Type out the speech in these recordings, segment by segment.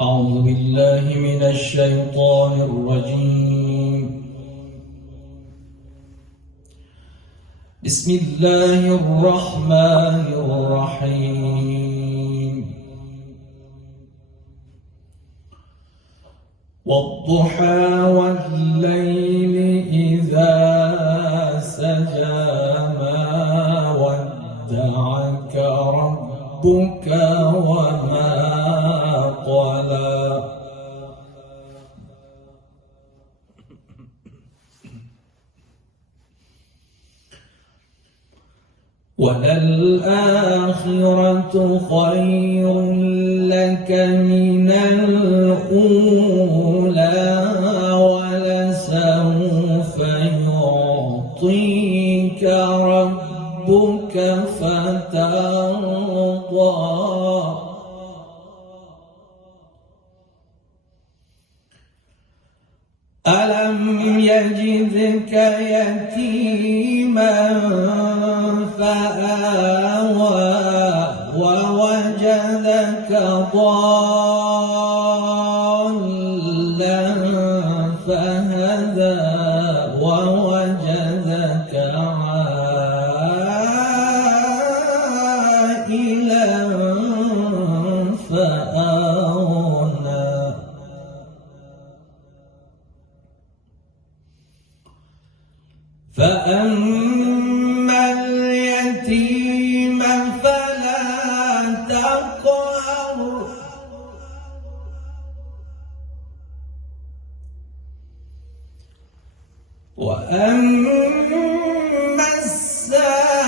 أعوذ بالله من الشيطان الرجيم. بسم الله الرحمن الرحيم. والضحى والليل إذا سجى ما ودعك ربك وما قلى وللآخرة خير لك من الأولى ولسوف يعطيك ربك فترضى ألم يجدك يتيما فآوى ووجدك ضالا فهدى ووجدك عائلا فأغنى فأما اليتيم فلا تقهر وأما السائل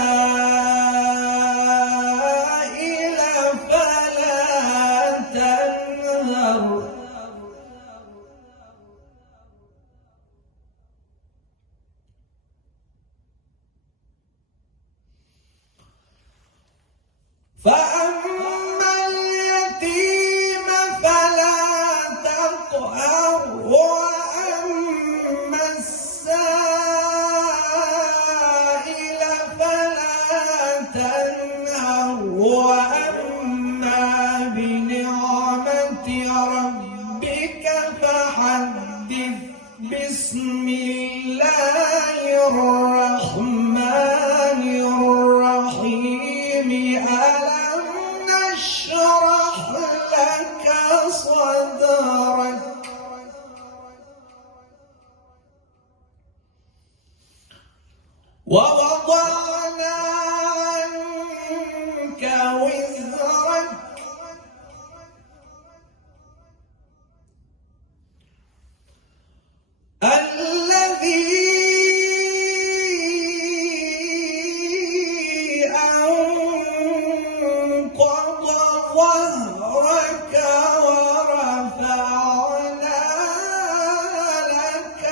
فلا تنهر فأما اليتيم فلا تقهر وأما السائل فلا تنهر وأما بنعمة ربك فحدث بسم الله الرحمن الرحيم ألم نشرح لك صدرك ووضعنا عنك وزرك الذي أنقض ظهرك ورفعنا لك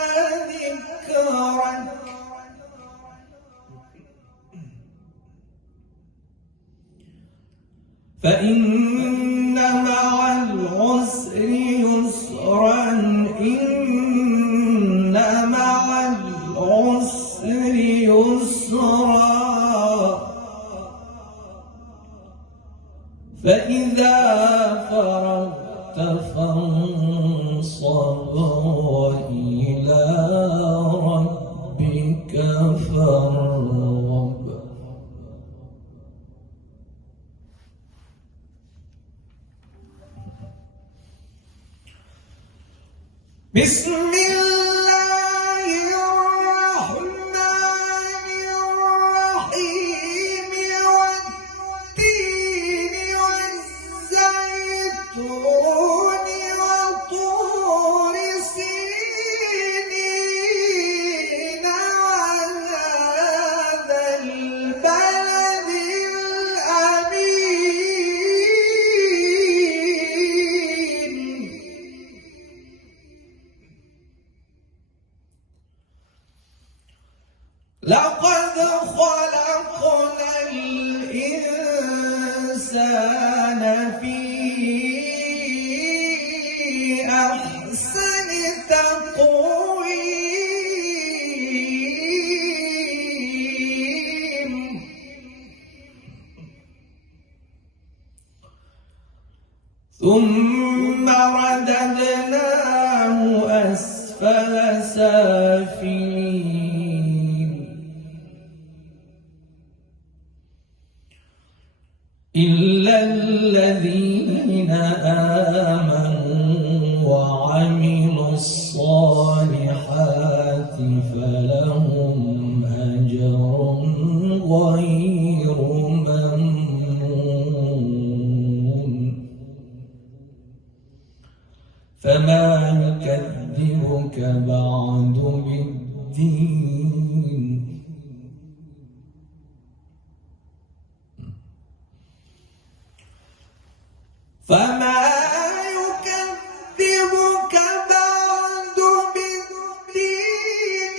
ذكرك فإن مع العسر يسرا إن مع العسر يسرا فإذا فرغت فانصب وإلى ربك فارغب. بسم الله الرحمن الرحيم والتين والزيتون وطور سينين وهذا البلد الأمين لقد خلقنا الإنسان في أحسن تقويم ثم رددناه أسفل سافلين إلا الذين آمنوا وعملوا الصالحات فلهم أجر غير ممنون فما يكذبك بعد بالدين فما يكذبك بعد بالدين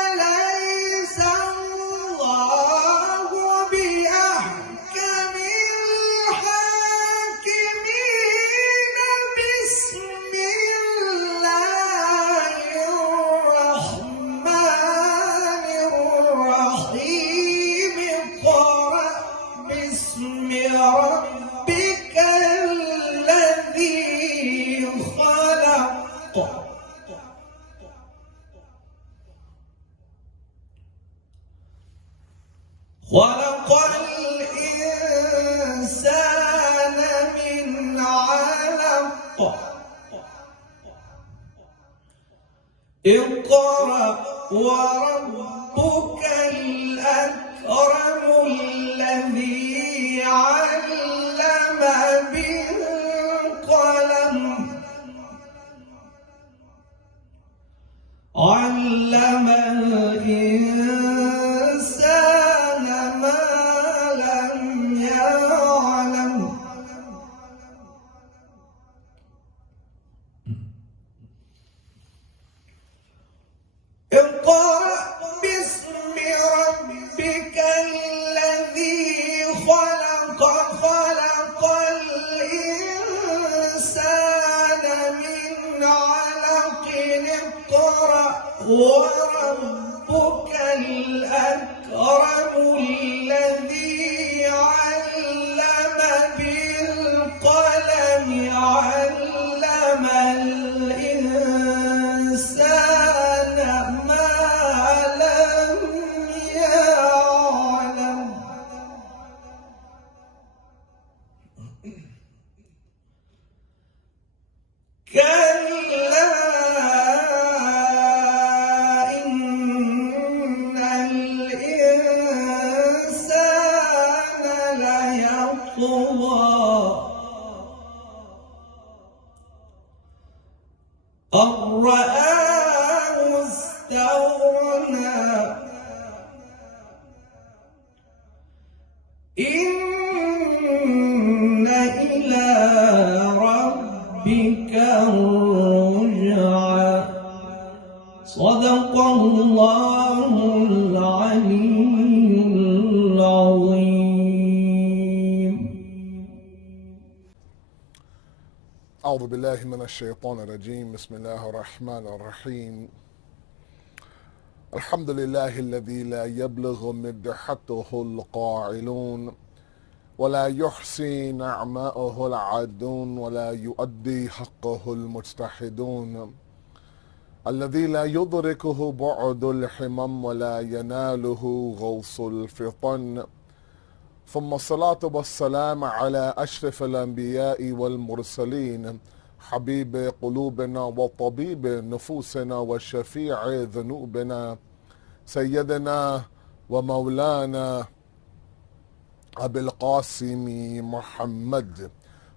أليس الله بأحكم الحاكمين بسم الله الرحمن الرحيم اقرأ باسم ربك خلق الإنسان من علق اقرأ وربك الأكرم الذي علم بالقلم علم الإنسان ما لم يعلم اقرأ باسم ربك الذي خلق خلق الإنسان من علق اقرأ وربك الأكرم الذي علم بالقلم علم الإنسان ما لم يعلم كلا إن الإنسان ليطغى أن رآه استغنى إن إلى ربك الرجعى صدق الله العلي العظيم. أعوذ بالله من الشيطان الرجيم. بسم الله الرحمن الرحيم. الحمد لله الذي لا يبلغ مدحته القائلون ولا يحصي نعماءه العادون ولا يؤدي حقه المجتحدون، الذي لا يدركه بعد الحمم ولا يناله غوص الفطن، ثم الصلاة والسلام على أشرف الأنبياء والمرسلين، حبيب قلوبنا وطبيب نفوسنا وشفيع ذنوبنا، سيدنا ومولانا أبي القاسم محمد.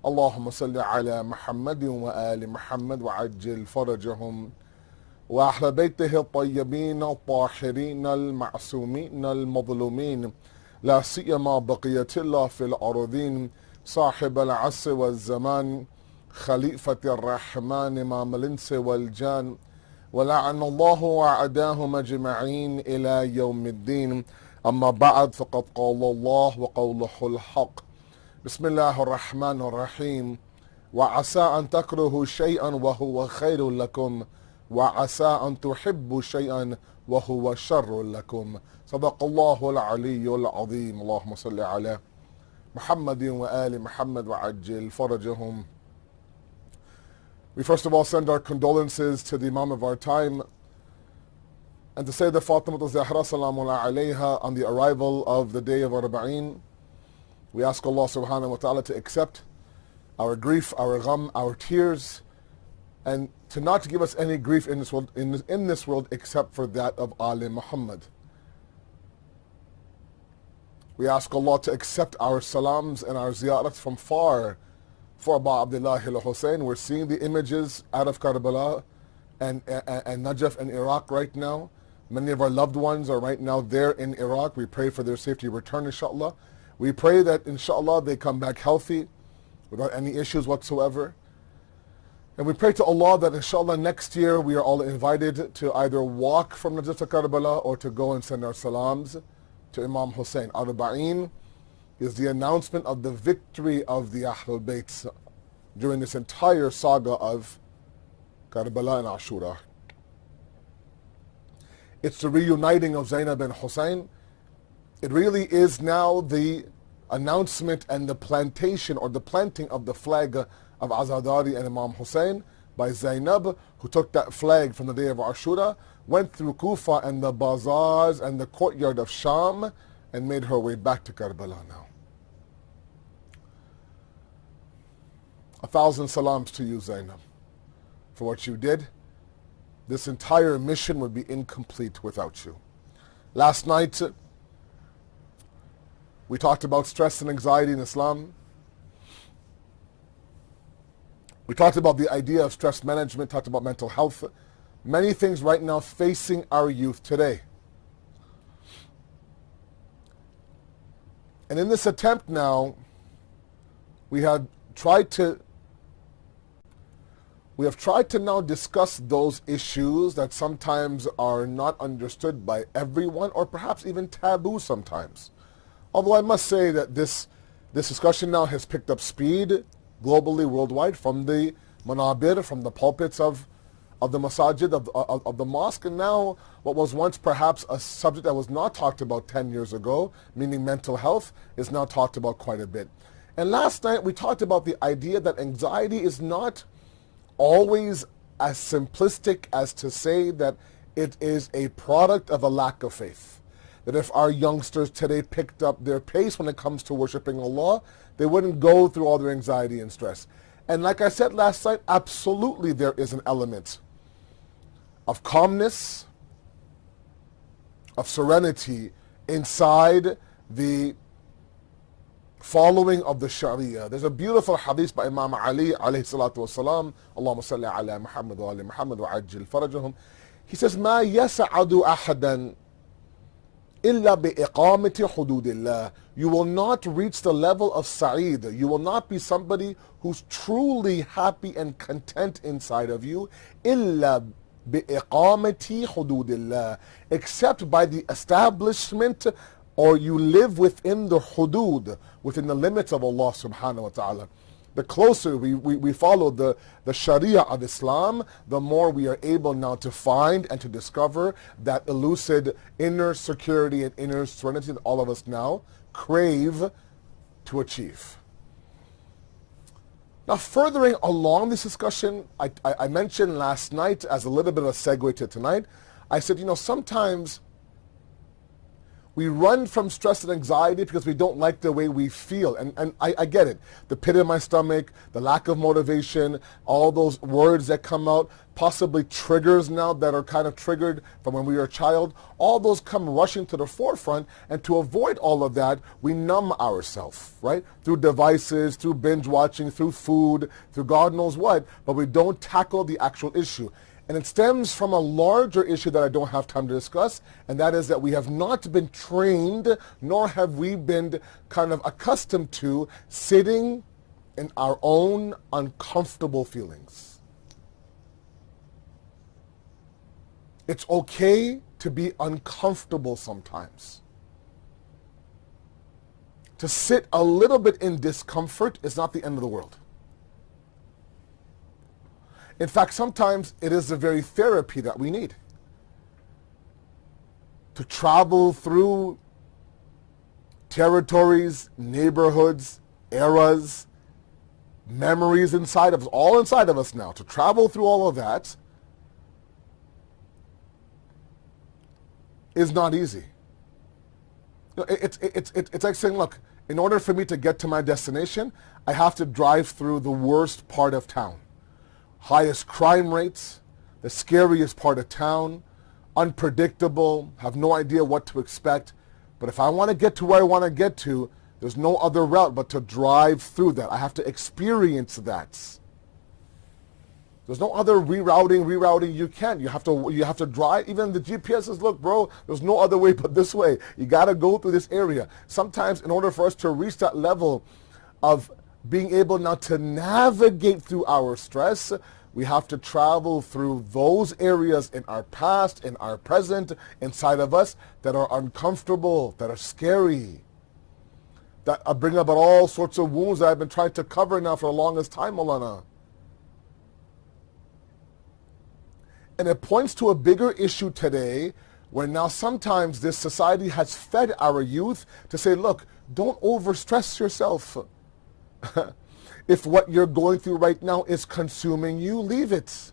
اللهم صل على محمد وآل محمد وعجل فرجهم وأهل بيته الطيبين الطاهرين المعصومين المظلومين، لا سيما بقية الله في الأرضين، صاحب العصر والزمان، خليفة الرحمن إمام الإنس والجان، ولعن الله أعداهم أجمعين إلى يوم الدين. أما بعد، فقد قال الله وقوله الحق. بسم الله الرحمن الرحيم. وعسى أن تكرهوا شيئا وهو خير لكم، وعسى أن تحبوا شيئا وهو شر لكم. صدق الله العلي العظيم. اللهم صل على محمد وآل محمد وعجل فرجهم We first of all send our condolences to the Imam of our time and to say that Fatima Zahra Salamun alayha on the arrival of the day of Arbaeen. We ask Allah subhanahu wa ta'ala to accept our grief, our gham, our tears, and to not give us any grief in this world, except for that of Ali Muhammad. We ask Allah to accept our salams and our ziyarats from far for Abu Abdullah al-Hussein. We're seeing the images out of Karbala and Najaf in Iraq right now. Many of our loved ones are right now there in Iraq. We pray for their safety return, inshallah. We pray that, inshallah, they come back healthy without any issues whatsoever. And we pray to Allah that, inshallah, next year we are all invited to either walk from Najaf to Karbala or to go and send our salams to Imam Hussein. Arbaeen is the announcement of the victory of the Ahlul Bayt during this entire saga of Karbala and Ashura. It's the reuniting of Zainab and Hussein. It really is now the announcement and the plantation or the planting of the flag of Azadari and Imam Hussein by Zainab, who took that flag from the day of Ashura, went through Kufa and the bazaars and the courtyard of Sham and made her way back to Karbala now. 1,000 salams to you, Zainab, for what you did. This entire mission would be incomplete without you. Last night, we talked about stress and anxiety in Islam. We talked about the idea of stress management, talked about mental health. Many things right now facing our youth today. And in this attempt now, we have tried to now discuss those issues that sometimes are not understood by everyone, or perhaps even taboo sometimes. Although I must say that this discussion now has picked up speed globally, worldwide, from the manabir, from the pulpits of the masajid, of the mosque, and now what was once perhaps a subject that was not talked about 10 years ago, meaning mental health, is now talked about quite a bit. And last night we talked about the idea that anxiety is not always as simplistic as to say that it is a product of a lack of faith. That if our youngsters today picked up their pace when it comes to worshiping Allah, they wouldn't go through all their anxiety and stress. And like I said last night, absolutely there is an element of calmness, of serenity inside the following of the Sharia. There's a beautiful hadith by Imam Ali alayhi salatu wasalam, Allahumma salli ala Muhammad wa ali Muhammad wa ajil farajahum. He says, Ma yasa'adu ahadan illa bi iqamati hududillah. You will not reach the level of sa'id. You will not be somebody who's truly happy and content inside of you, illa bi iqamati hududillah, except by the establishment, or you live within the hudud, within the limits of Allah subhanahu wa ta'ala. The closer we follow the Sharia of Islam, the more we are able now to find and to discover that elusive inner security and inner serenity that all of us now crave to achieve. Now, furthering along this discussion, I mentioned last night, as a little bit of a segue to tonight, I said, sometimes we run from stress and anxiety because we don't like the way we feel. And I get it. The pit in my stomach, the lack of motivation, all those words that come out, possibly triggers now that are kind of triggered from when we were a child, all those come rushing to the forefront. And to avoid all of that, we numb ourselves, right? Through devices, through binge watching, through food, through God knows what, but we don't tackle the actual issue. And it stems from a larger issue that I don't have time to discuss, and that is that we have not been trained, nor have we been kind of accustomed to sitting in our own uncomfortable feelings. It's okay to be uncomfortable sometimes. To sit a little bit in discomfort is not the end of the world. In fact, sometimes it is the very therapy that we need. To travel through territories, neighborhoods, eras, memories inside of us, all inside of us now. To travel through all of that is not easy. It's like saying, look, in order for me to get to my destination, I have to drive through the worst part of town. Highest crime rates, the scariest part of town, unpredictable, have no idea what to expect. But if I want to get to where I want to get to, there's no other route but to drive through that. I have to experience that. There's no other rerouting. You can't. You have to drive. Even the GPS says, look, bro, there's no other way but this way. You got to go through this area. Sometimes in order for us to reach that level of being able now to navigate through our stress, we have to travel through those areas in our past, in our present, inside of us that are uncomfortable, that are scary, that bring about all sorts of wounds that I've been trying to cover now for the longest time, Maulana. And it points to a bigger issue today where now sometimes this society has fed our youth to say, look, don't overstress yourself. If what you're going through right now is consuming you, leave it.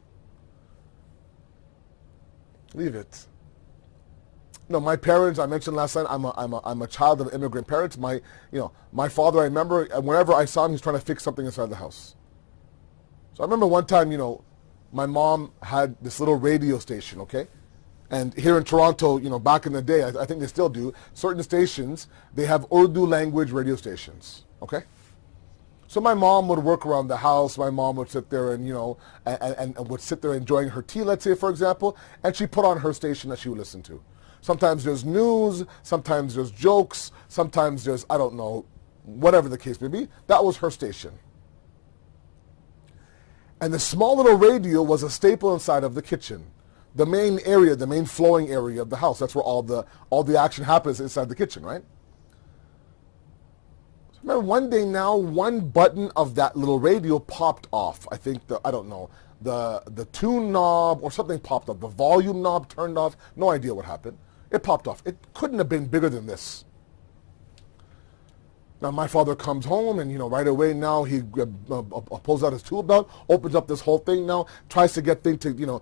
Leave it. No, my parents, I mentioned last night, I'm a child of immigrant parents. My father, I remember whenever I saw him, he's trying to fix something inside the house. So I remember one time, my mom had this little radio station, okay? And here in Toronto, back in the day, I think they still do, certain stations, they have Urdu language radio stations, okay? So my mom would work around the house. My mom would sit there and, and would sit there enjoying her tea, let's say, for example, and she put on her station that she would listen to. Sometimes there's news, sometimes there's jokes, sometimes there's, I don't know, whatever the case may be. That was her station. And the small little radio was a staple inside of the kitchen. The main area, the main flowing area of the house. That's where all the action happens inside the kitchen, right? So remember one day now, one button of that little radio popped off. I think the tune knob or something popped off. The volume knob turned off. No idea what happened. It popped off. It couldn't have been bigger than this. Now my father comes home and right away now he pulls out his tool belt, opens up this whole thing now, tries to get things to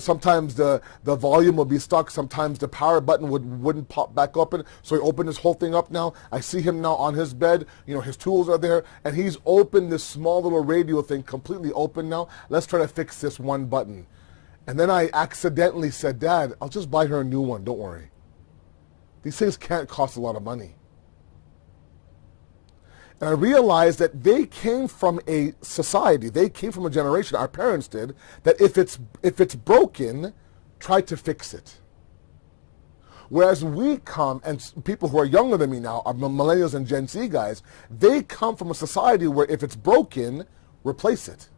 sometimes the volume will be stuck, sometimes the power button wouldn't pop back open, so he opened this whole thing up now. I see him now on his bed, his tools are there, and he's opened this small little radio thing completely open now. Let's try to fix this one button. And then I accidentally said, Dad, I'll just buy her a new one, don't worry. These things can't cost a lot of money. And I realized that they came from a society, they came from a generation, our parents did, that if it's broken, try to fix it. Whereas we come, and people who are younger than me now, are millennials and Gen Z guys, they come from a society where if it's broken, replace it.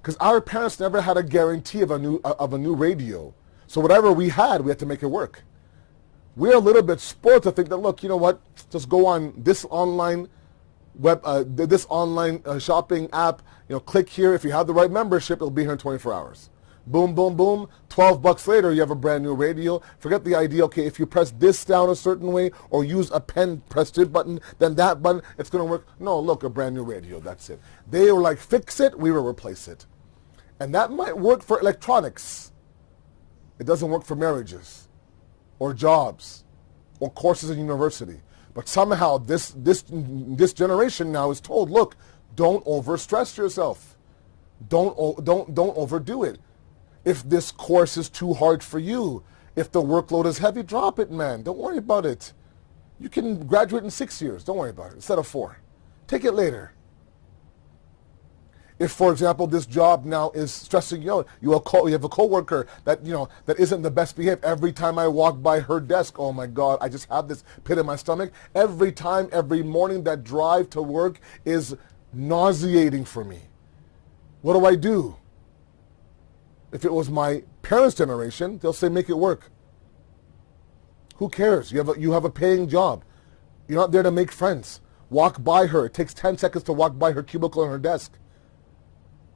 Because our parents never had a guarantee of a new radio. So whatever we had to make it work. We're a little bit spoiled to think that, look, you know what, just go on this online shopping app, click here. If you have the right membership, it'll be here in 24 hours. Boom, boom, boom. $12 later, you have a brand new radio. Forget the idea, okay, if you press this down a certain way or use a pen, press this button, then that button, it's going to work. No, look, a brand new radio, that's it. They were like, fix it, we will replace it. And that might work for electronics. It doesn't work for marriages, or jobs, or courses in university. But somehow this generation now is told, look, don't overstress yourself. Don't overdo it. If this course is too hard for you, if the workload is heavy, drop it, man. Don't worry about it. You can graduate in 6 years. Don't worry about it, instead of 4. Take it later. If, for example, this job now is stressing you out, you have a coworker that that isn't the best behaved. Every time I walk by her desk, oh my God, I just have this pit in my stomach. Every morning, that drive to work is nauseating for me. What do I do? If it was my parents' generation, they'll say, make it work. Who cares? You have a paying job. You're not there to make friends. Walk by her. It takes 10 seconds to walk by her cubicle and her desk.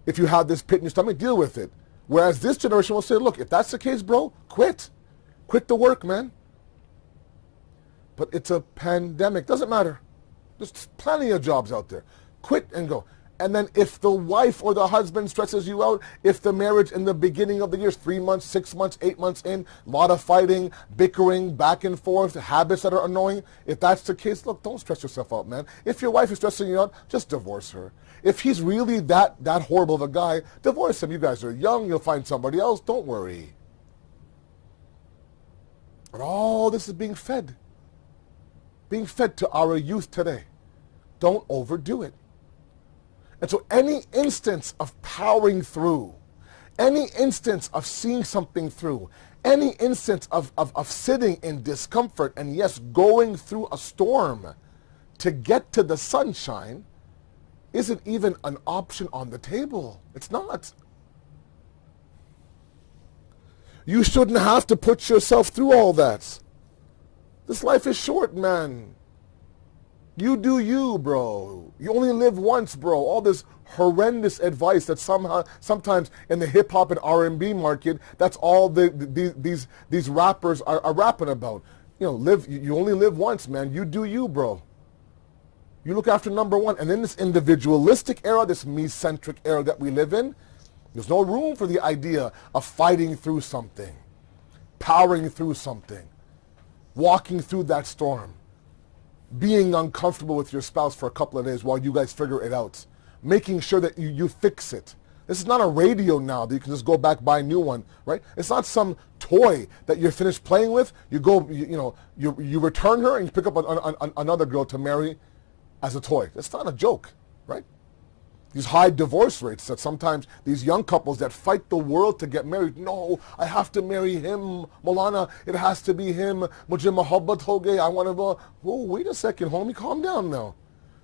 If you have this pit in your stomach, deal with it. Whereas this generation will say, look, if that's the case, bro, quit. Quit the work, man. But it's a pandemic. Doesn't matter. There's plenty of jobs out there. Quit and go. And then if the wife or the husband stresses you out, if the marriage in the beginning of the year is 3 months, 6 months, 8 months in, a lot of fighting, bickering, back and forth, habits that are annoying, if that's the case, look, don't stress yourself out, man. If your wife is stressing you out, just divorce her. If he's really that horrible of a guy, divorce him. You guys are young, you'll find somebody else, don't worry. But all this is being fed to our youth today. Don't overdo it. And so any instance of powering through, any instance of seeing something through, any instance of sitting in discomfort and yes, going through a storm to get to the sunshine isn't even an option on the table. It's not. You shouldn't have to put yourself through all that. This life is short, man. You do you, bro. You only live once, bro. All this horrendous advice that sometimes in the hip hop and R&B market, that's all these rappers are rapping about. You know, you only live once, man. You do you, bro. You look after number one. And in this individualistic era, this me-centric era that we live in, there's no room for the idea of fighting through something, powering through something, walking through that storm, being uncomfortable with your spouse for a couple of days while you guys figure it out, making sure that you fix it. This is not a radio now that you can just go back, buy a new one, right? It's not some toy that you're finished playing with. You go, you return her and you pick up another girl to marry as a toy. It's not a joke, right? These high divorce rates that sometimes these young couples that fight the world to get married. No, I have to marry him, Molana. It has to be him. Mujhe mohabbat ho gayi. I want to go. Whoa, wait a second, homie. Calm down now.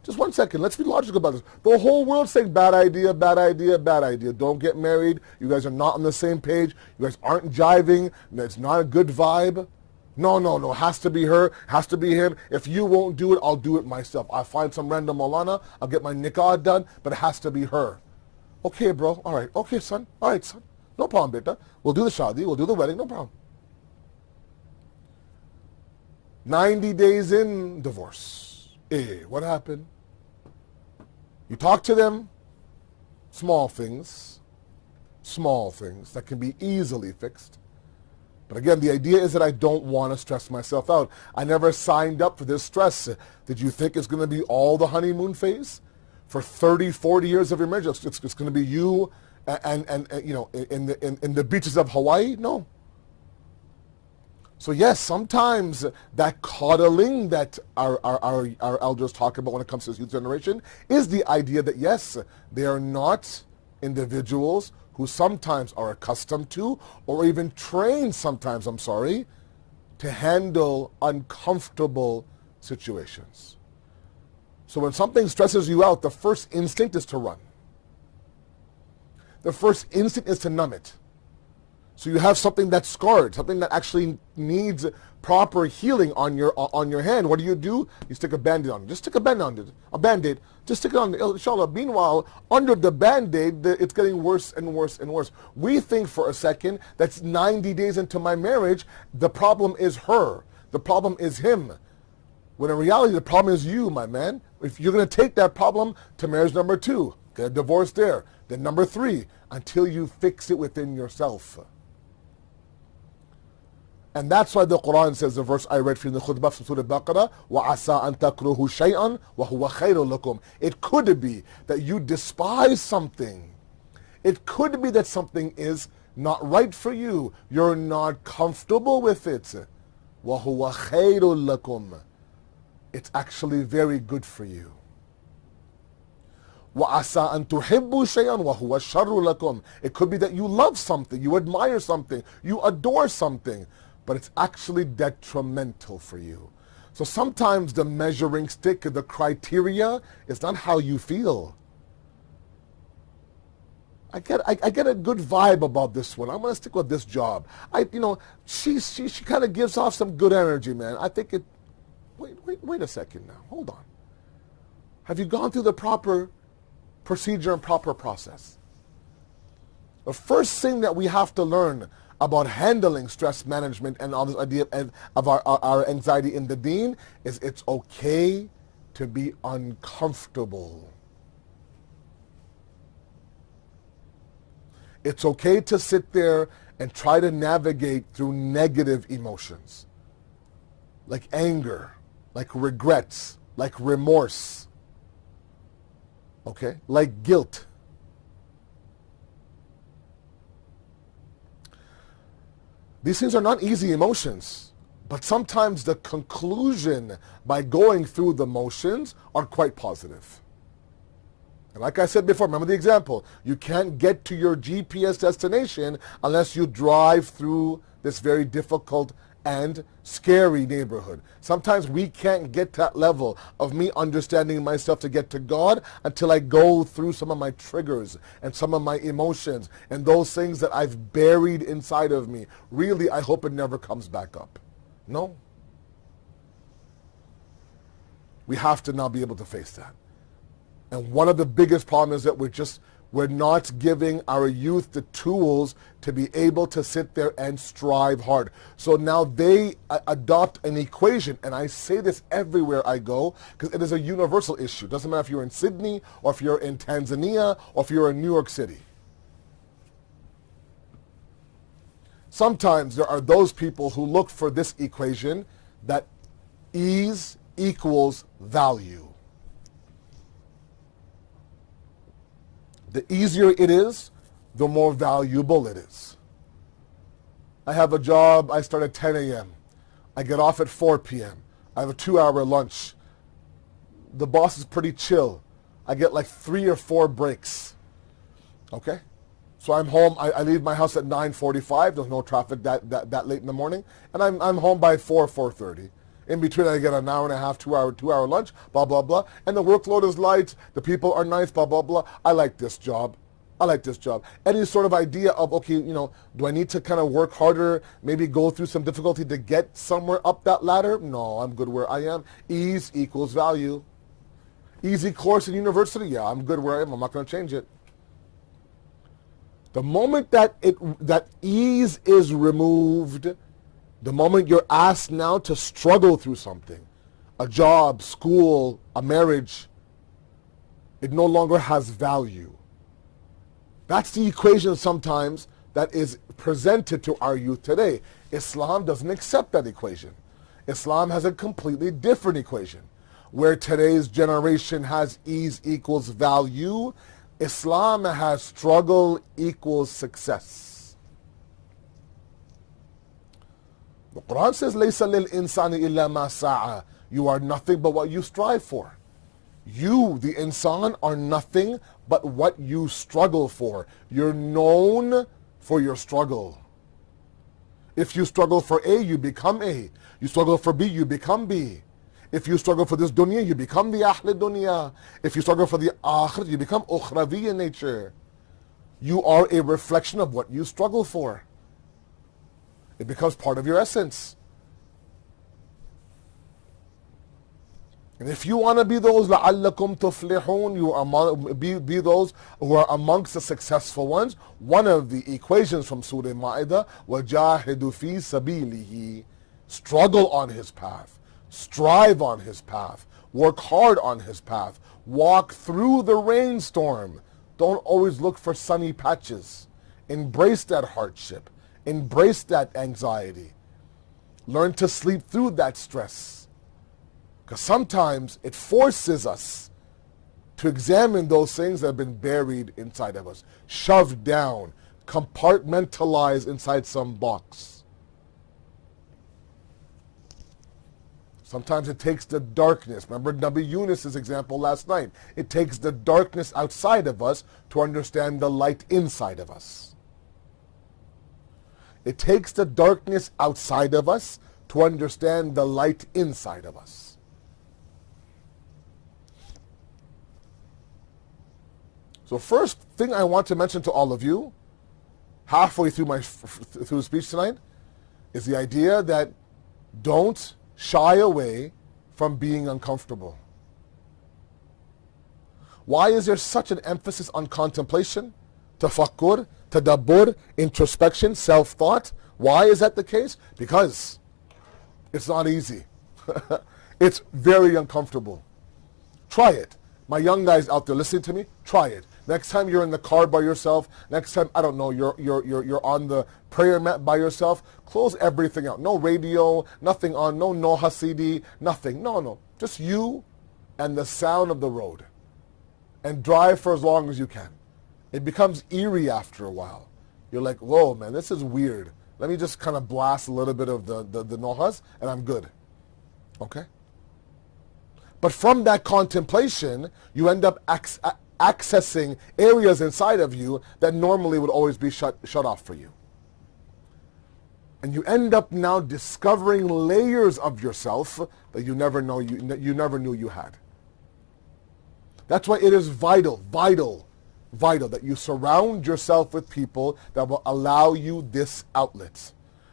Just 1 second. Let's be logical about this. The whole world's saying bad idea, bad idea, bad idea. Don't get married. You guys are not on the same page. You guys aren't jiving. It's not a good vibe. No. It has to be her. It has to be him. If you won't do it, I'll do it myself. I'll find some random Molana. I'll get my nikah done, but it has to be her. Okay, bro. All right. Okay, son. All right, son. No problem, beta. We'll do the shadi. We'll do the wedding. No problem. 90 days in, divorce. What happened? You talk to them. Small things that can be easily fixed. But again, the idea is that I don't want to stress myself out. I never signed up for this stress. Did you think it's going to be all the honeymoon phase? For 30, 40 years of your marriage, it's going to be you and in the beaches of Hawaii? No. So yes, sometimes that coddling that our elders talk about when it comes to this youth generation is the idea that yes, they are not individuals who sometimes are accustomed to or even trained sometimes, to handle uncomfortable situations. So when something stresses you out, the first instinct is to run. The first instinct is to numb it. So you have something that's scarred, something that actually needs proper healing on your hand. What do? You stick a Band-Aid on it. Just stick a Band-Aid on it. A Band-Aid. Just stick it on it. Inshallah. Meanwhile, under the Band-Aid, it's getting worse and worse and worse. We think for a second that's 90 days into my marriage, the problem is her. The problem is him. When in reality, the problem is you, my man. If you're going to take that problem to marriage number 2, get a divorce there. Then number 3, until you fix it within yourself. And that's why the Quran says, the verse I read from the khutbah from Surah Baqarah, وَعَسَىٰ أَن تَكْرُهُ شَيْئًا وَهُوَ خَيْرٌ لَكُمْ. It could be that you despise something. It could be that something is not right for you. You're not comfortable with it. وَهُوَ خَيْرٌ لَكُمْ. It's actually very good for you. وَعَسَىٰ أَن تُحِبُّوا شَيْئًا وَهُوَ شَرٌّ لَكُمْ. It could be that you love something, you admire something, you adore something, but it's actually detrimental for you. So sometimes the measuring stick, the criteria, is not how you feel. I get a good vibe about this one. I'm going to stick with this job. She kind of gives off some good energy, man. I think it. Wait a second now. Hold on. Have you gone through the proper procedure and proper process? The first thing that we have to learn about handling stress management and all this idea of our anxiety in the deen is it's okay to be uncomfortable. It's okay to sit there and try to navigate through negative emotions, like anger, like regrets, like remorse, okay, like guilt. These things are not easy emotions, but sometimes the conclusion by going through the motions are quite positive. And like I said before, remember the example, you can't get to your GPS destination unless you drive through this very difficult and scary neighborhood. Sometimes we can't get to that level of me understanding myself to get to God until I go through some of my triggers and some of my emotions and those things that I've buried inside of me. Really, I hope it never comes back up. No. We have to now be able to face that. And one of the biggest problems is that we're not giving our youth the tools to be able to sit there and strive hard. So now they adopt an equation, and I say this everywhere I go because it is a universal issue. Doesn't matter if you're in Sydney or if you're in Tanzania or if you're in New York City. Sometimes there are those people who look for this equation that ease equals value. The easier it is, the more valuable it is. I have a job, I start at 10 a.m. I get off at 4 p.m. I have a 2-hour lunch. The boss is pretty chill. I get like 3 or 4 breaks. Okay? So I'm home, I leave my house at 9:45, there's no traffic that late in the morning, and I'm home by 4:30. In between, I get an hour and a half, 2-hour lunch, blah, blah, blah. And the workload is light. The people are nice, blah, blah, blah. I like this job. I like this job. Any sort of idea of, okay, do I need to kind of work harder, maybe go through some difficulty to get somewhere up that ladder? No, I'm good where I am. Ease equals value. Easy course in university? Yeah, I'm good where I am. I'm not going to change it. The moment that ease is removed, the moment you're asked now to struggle through something, a job, school, a marriage, it no longer has value. That's the equation sometimes that is presented to our youth today. Islam doesn't accept that equation. Islam has a completely different equation. Where today's generation has ease equals value, Islam has struggle equals success. The Quran says, لَيْسَ لِلْإِنسَانِ إِلَّا مَا سَعَى. You are nothing but what you strive for. You, the insan, are nothing but what you struggle for. You're known for your struggle. If you struggle for A, you become A. You struggle for B, you become B. If you struggle for this dunya, you become the ahl dunya. If you struggle for the akhir, you become ukhravi in nature. You are a reflection of what you struggle for. It becomes part of your essence. And if you want to be those لَعَلَّكُمْ تُفْلِحُونَ, you are be those who are amongst the successful ones, one of the equations from Surah Ma'idah, وَجَاهِدُ فِي سَبِيلِهِ, struggle on his path, strive on his path, work hard on his path, walk through the rainstorm. Don't always look for sunny patches. Embrace that hardship. Embrace that anxiety. Learn to sleep through that stress. Because sometimes it forces us to examine those things that have been buried inside of us, shoved down, compartmentalized inside some box. Sometimes it takes the darkness. Remember Nabi Yunus's example last night. It takes the darkness outside of us to understand the light inside of us. It takes the darkness outside of us to understand the light inside of us. So first thing I want to mention to all of you, halfway through the speech tonight, is the idea that don't shy away from being uncomfortable. Why is there such an emphasis on contemplation, tafakkur, tadabbur, introspection, self-thought? Why is that the case? Because it's not easy. It's very uncomfortable. Try it. My young guys out there listening to me, try it. Next time you're in the car by yourself, next time, I don't know, you're on the prayer mat by yourself, close everything out. No radio, nothing on, no Noha CD, nothing. No. Just you and the sound of the road. And drive for as long as you can. It becomes eerie after a while. You're like, whoa, man, this is weird. Let me just kind of blast a little bit of the Nohas, and I'm good. Okay? But from that contemplation, you end up accessing areas inside of you that normally would always be shut off for you. And you end up now discovering layers of yourself that you never knew you had. That's why it is vital that you surround yourself with people that will allow you this outlet.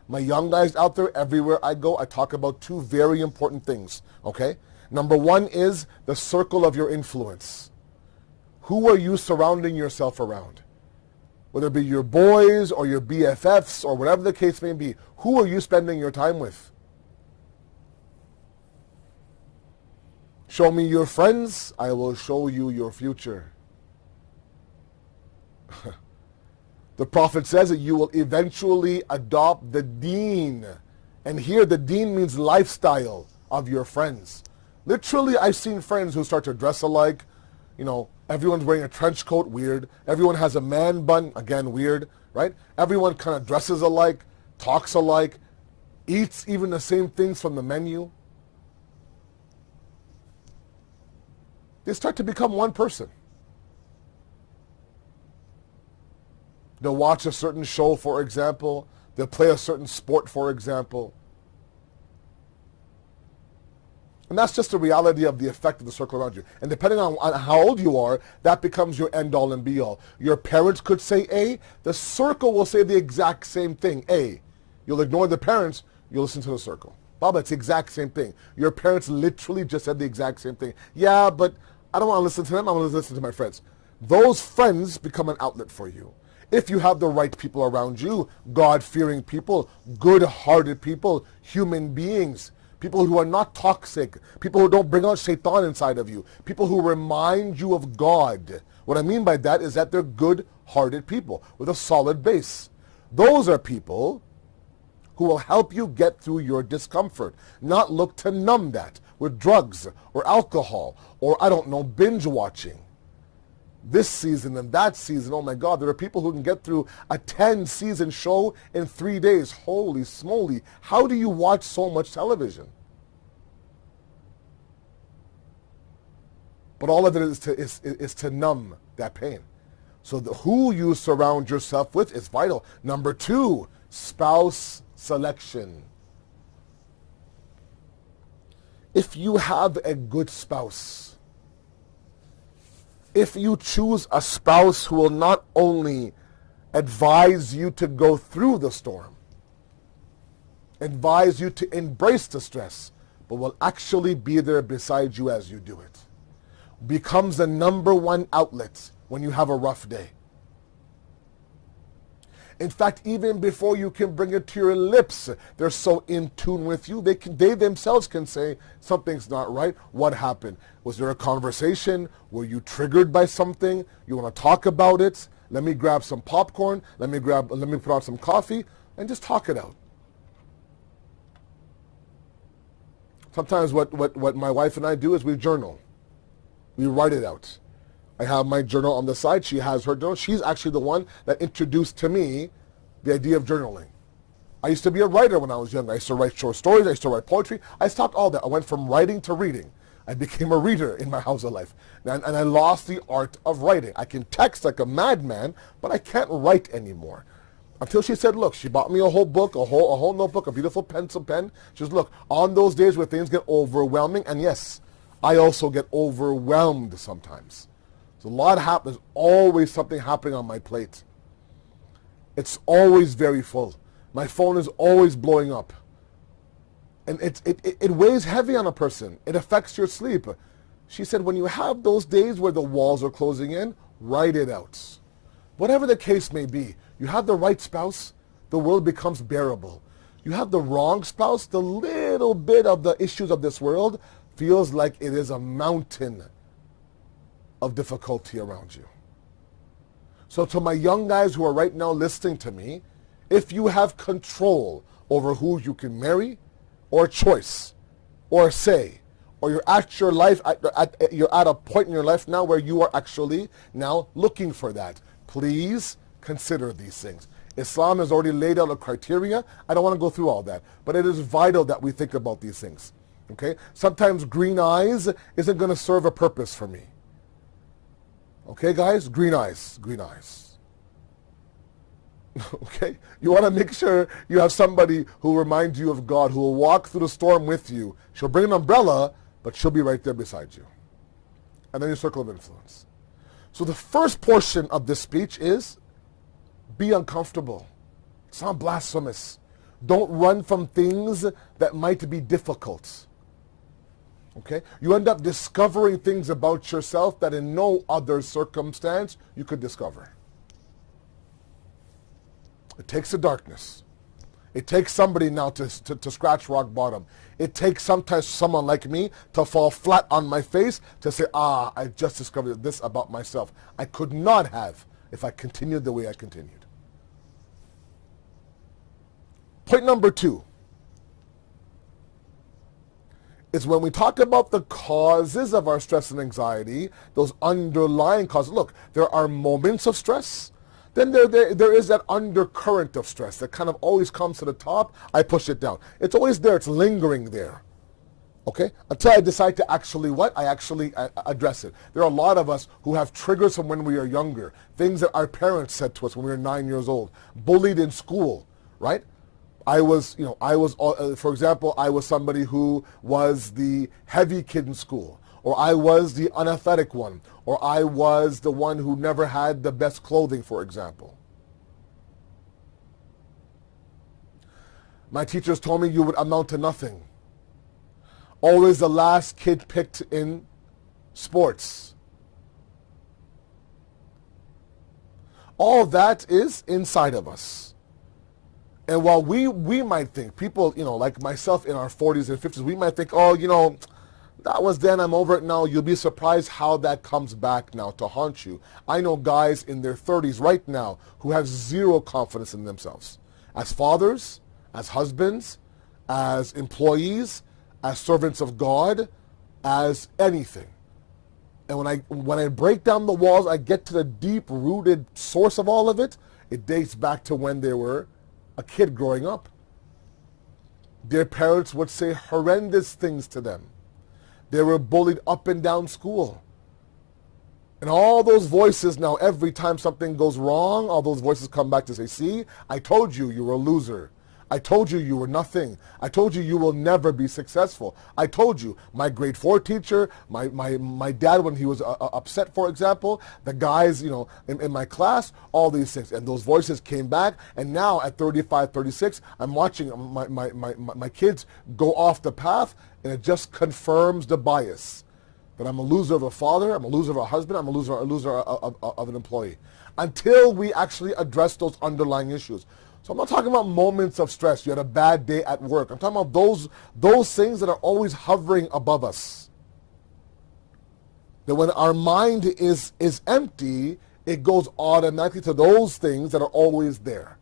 My young guys out there, everywhere I go, I talk about two very important things, okay? Number one is the circle of your influence. Who are you surrounding yourself around? Whether it be your boys or your BFFs or whatever the case may be, who are you spending your time with? Show me your friends, I will show you your future. The Prophet says that you will eventually adopt the deen. And here the deen means lifestyle of your friends. Literally, I've seen friends who start to dress alike. You know, everyone's wearing a trench coat, weird. Everyone has a man bun, again, weird, right? Everyone kind of dresses alike, talks alike, eats even the same things from the menu. They start to become one person. They'll watch a certain show, for example. They'll play a certain sport, for example. And that's just the reality of the effect of the circle around you. And depending on how old you are, that becomes your end-all and be-all. Your parents could say A. The circle will say the exact same thing, A. You'll ignore the parents. You'll listen to the circle. Baba, it's the exact same thing. Your parents literally just said the exact same thing. Yeah, but I don't want to listen to them. I want to listen to my friends. Those friends become an outlet for you. If you have the right people around you, God-fearing people, good-hearted people, human beings, people who are not toxic, people who don't bring out shaitan inside of you, people who remind you of God. What I mean by that is that they're good-hearted people with a solid base. Those are people who will help you get through your discomfort, not look to numb that with drugs or alcohol or, I don't know, binge watching. This season and that season, oh my God, there are people who can get through a 10-season show in 3 days. Holy smoly. How do you watch so much television? But all of it is to numb that pain. So who you surround yourself with is vital. Number two, spouse selection. If you have a good spouse, if you choose a spouse who will not only advise you to go through the storm, advise you to embrace the stress, but will actually be there beside you as you do it, becomes the number one outlet when you have a rough day. In fact, even before you can bring it to your lips, they're so in tune with you, they themselves can say, something's not right. What happened? Was there a conversation? Were you triggered by something? You want to talk about it? Let me grab some popcorn. Let me put on some coffee and just talk it out. Sometimes what my wife and I do is we journal. We write it out. I have my journal on the side. She has her journal. She's actually the one that introduced to me the idea of journaling. I used to be a writer when I was young. I used to write short stories. I used to write poetry. I stopped all that. I went from writing to reading. I became a reader in my house of life. And I lost the art of writing. I can text like a madman, but I can't write anymore. Until she said, look, she bought me a whole book, a whole notebook, a beautiful pencil pen. She says, look, on those days where things get overwhelming, and yes, I also get overwhelmed sometimes. So a lot happens. There's always something happening on my plate. It's always very full. My phone is always blowing up. And it weighs heavy on a person. It affects your sleep. She said, when you have those days where the walls are closing in, write it out. Whatever the case may be, you have the right spouse, the world becomes bearable. You have the wrong spouse, the little bit of the issues of this world feels like it is a mountain of difficulty around you. So to my young guys who are right now listening to me, if you have control over who you can marry, or choice, or say, or you're at your life, you're at a point in your life now where you are actually now looking for that, please consider these things. Islam has already laid out a criteria. I don't want to go through all that, but it is vital that we think about these things. Okay? Sometimes green eyes isn't going to serve a purpose for me. Okay, guys? Green eyes. Green eyes. Okay? You want to make sure you have somebody who reminds you of God, who will walk through the storm with you. She'll bring an umbrella, but she'll be right there beside you. And then your circle of influence. So the first portion of this speech is be uncomfortable. It's not blasphemous. Don't run from things that might be difficult. Okay? You end up discovering things about yourself that in no other circumstance you could discover. It takes the darkness. It takes somebody now to scratch rock bottom. It takes sometimes someone like me to fall flat on my face to say, I just discovered this about myself. I could not have if I continued the way I continued. Point number 2 is when we talk about the causes of our stress and anxiety, those underlying causes. Look, there are moments of stress. Then there is that undercurrent of stress that kind of always comes to the top. I push it down. It's always there. It's lingering there. Okay? Until I decide to actually what? I actually address it. There are a lot of us who have triggers from when we are younger. Things that our parents said to us when we were 9 years old. Bullied in school, right? For example, I was somebody who was the heavy kid in school, or I was the unathletic one, or I was the one who never had the best clothing, for example. My teachers told me you would amount to nothing. Always the last kid picked in sports. All that is inside of us. And while we might think, people, like myself in our 40s and 50s, we might think, that was then, I'm over it now. You'll be surprised how that comes back now to haunt you. I know guys in their 30s right now who have zero confidence in themselves. As fathers, as husbands, as employees, as servants of God, as anything. And when I break down the walls, I get to the deep-rooted source of all of it. It dates back to when they were a kid growing up. Their parents would say horrendous things to them. They were bullied up and down school. And all those voices now, every time something goes wrong, all those voices come back to say, see, I told you you were a loser. I told you you were nothing. I told you you will never be successful. I told you, my grade 4 teacher, my dad when he was upset, for example, the guys, in my class, all these things. And those voices came back. And now at 35, 36, I'm watching my kids go off the path, and it just confirms the bias. That I'm a loser of a father, I'm a loser of a husband, I'm a loser of an employee. Until we actually address those underlying issues. So I'm not talking about moments of stress. You had a bad day at work. I'm talking about those things that are always hovering above us. That when our mind is empty, it goes automatically to those things that are always there.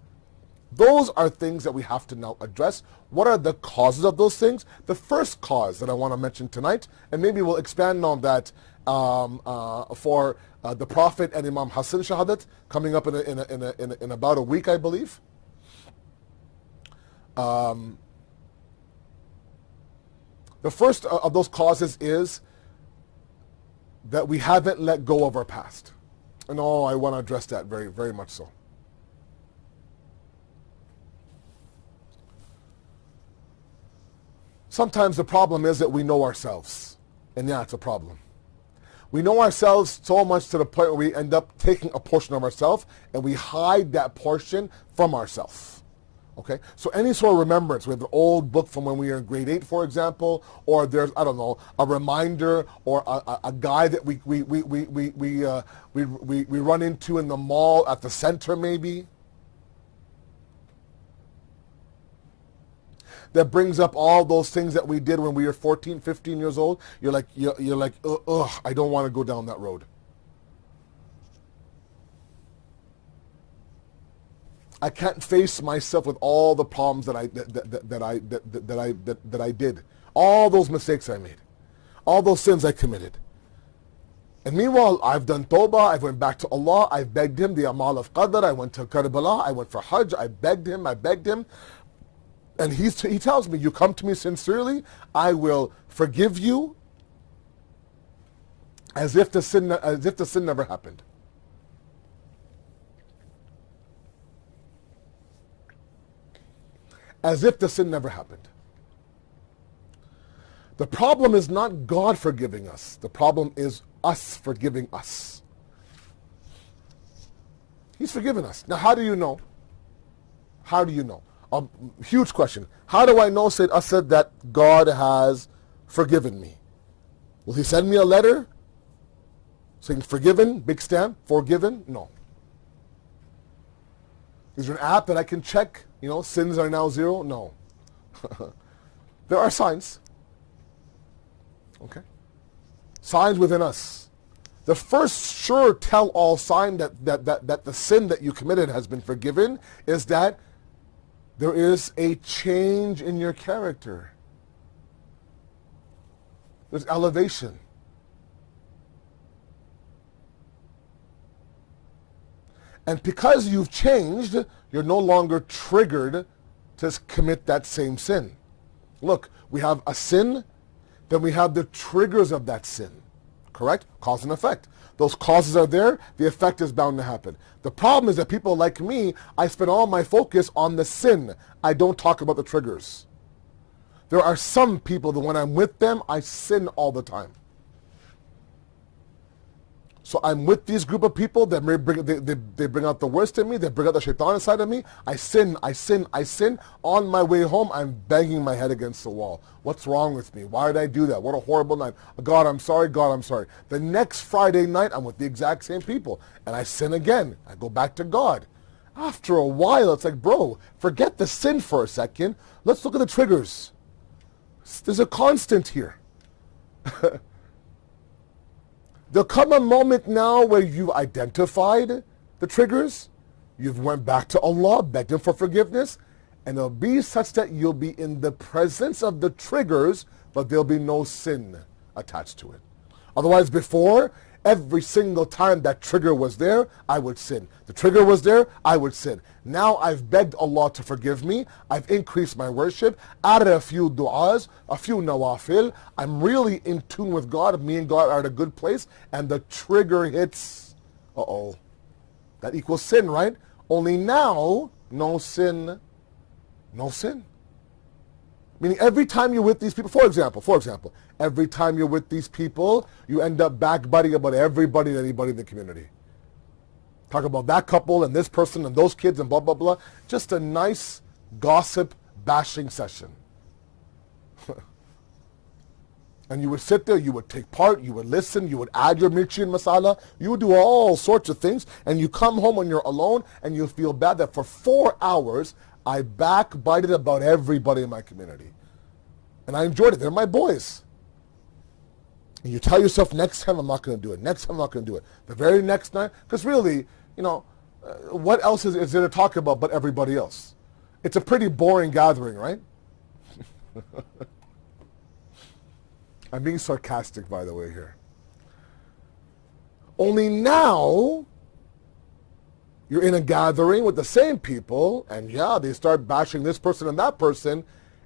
Those are things that we have to now address. What are the causes of those things? The first cause that I want to mention tonight, and maybe we'll expand on that for the Prophet and Imam Hassan Shahadat coming up in about a week, I believe. The first of those causes is that we haven't let go of our past. And I want to address that very, very much so. Sometimes the problem is that we know ourselves. And yeah, it's a problem. We know ourselves so much to the point where we end up taking a portion of ourselves and we hide that portion from ourselves. Okay? So any sort of remembrance, we have an old book from when we were in grade 8, for example, or there's, I don't know, a reminder or a guy that we run into in the mall at the center maybe. That brings up all those things that we did when we were 14, 15 years old. You're like, I don't want to go down that road. I can't face myself with all the problems that I did, all those mistakes I made, all those sins I committed. And meanwhile, I've done tawbah, I went back to Allah, I begged Him the amal of qadr, I went to Karbala, I went for Hajj, I begged Him. And he tells me, you come to me sincerely, I will forgive you as if the sin never happened. As if the sin never happened. The problem is not God forgiving us. The problem is us forgiving us. He's forgiven us. Now, how do you know? How do you know? A huge question. How do I know, Sayyid Asad, that God has forgiven me? Will He send me a letter saying forgiven, big stamp, forgiven? No. Is there an app that I can check? Sins are now 0? No. There are signs. Okay? Signs within us. The first sure tell-all sign that the sin that you committed has been forgiven is that there is a change in your character. There's elevation. And because you've changed, you're no longer triggered to commit that same sin. Look, we have a sin, then we have the triggers of that sin. Correct? Cause and effect. Those causes are there, the effect is bound to happen. The problem is that people like me, I spend all my focus on the sin. I don't talk about the triggers. There are some people that when I'm with them, I sin all the time. So I'm with these group of people that they bring out the worst in me, they bring out the shaitan inside of me. I sin. On my way home, I'm banging my head against the wall. What's wrong with me? Why did I do that? What a horrible night. God, I'm sorry. God, I'm sorry. The next Friday night, I'm with the exact same people. And I sin again. I go back to God. After a while, it's like, bro, forget the sin for a second. Let's look at the triggers. There's a constant here. There'll come a moment now where you've identified the triggers, you've went back to Allah, begged Him for forgiveness, and it'll be such that you'll be in the presence of the triggers, but there'll be no sin attached to it. Otherwise, before, every single time that trigger was there, I would sin. The trigger was there, I would sin. Now I've begged Allah to forgive me. I've increased my worship, added a few du'as, a few nawafil. I'm really in tune with God. Me and God are at a good place. And the trigger hits. Uh-oh. That equals sin, right? Only now, no sin. No sin. Meaning every time you're with these people, for example, every time you're with these people, you end up backbiting about everybody and anybody in the community. Talk about that couple and this person and those kids and blah, blah, blah. Just a nice gossip bashing session. And you would sit there, you would take part, you would listen, you would add your mirchi and masala, you would do all sorts of things, and you come home when you're alone and you feel bad that for 4 hours, I backbited about everybody in my community. And I enjoyed it. They're my boys. And you tell yourself, next time I'm not going to do it. Next time I'm not going to do it. The very next night, because really, what else is there to talk about but everybody else? It's a pretty boring gathering, right? I'm being sarcastic, by the way, here. Only now, you're in a gathering with the same people, and they start bashing this person and that person,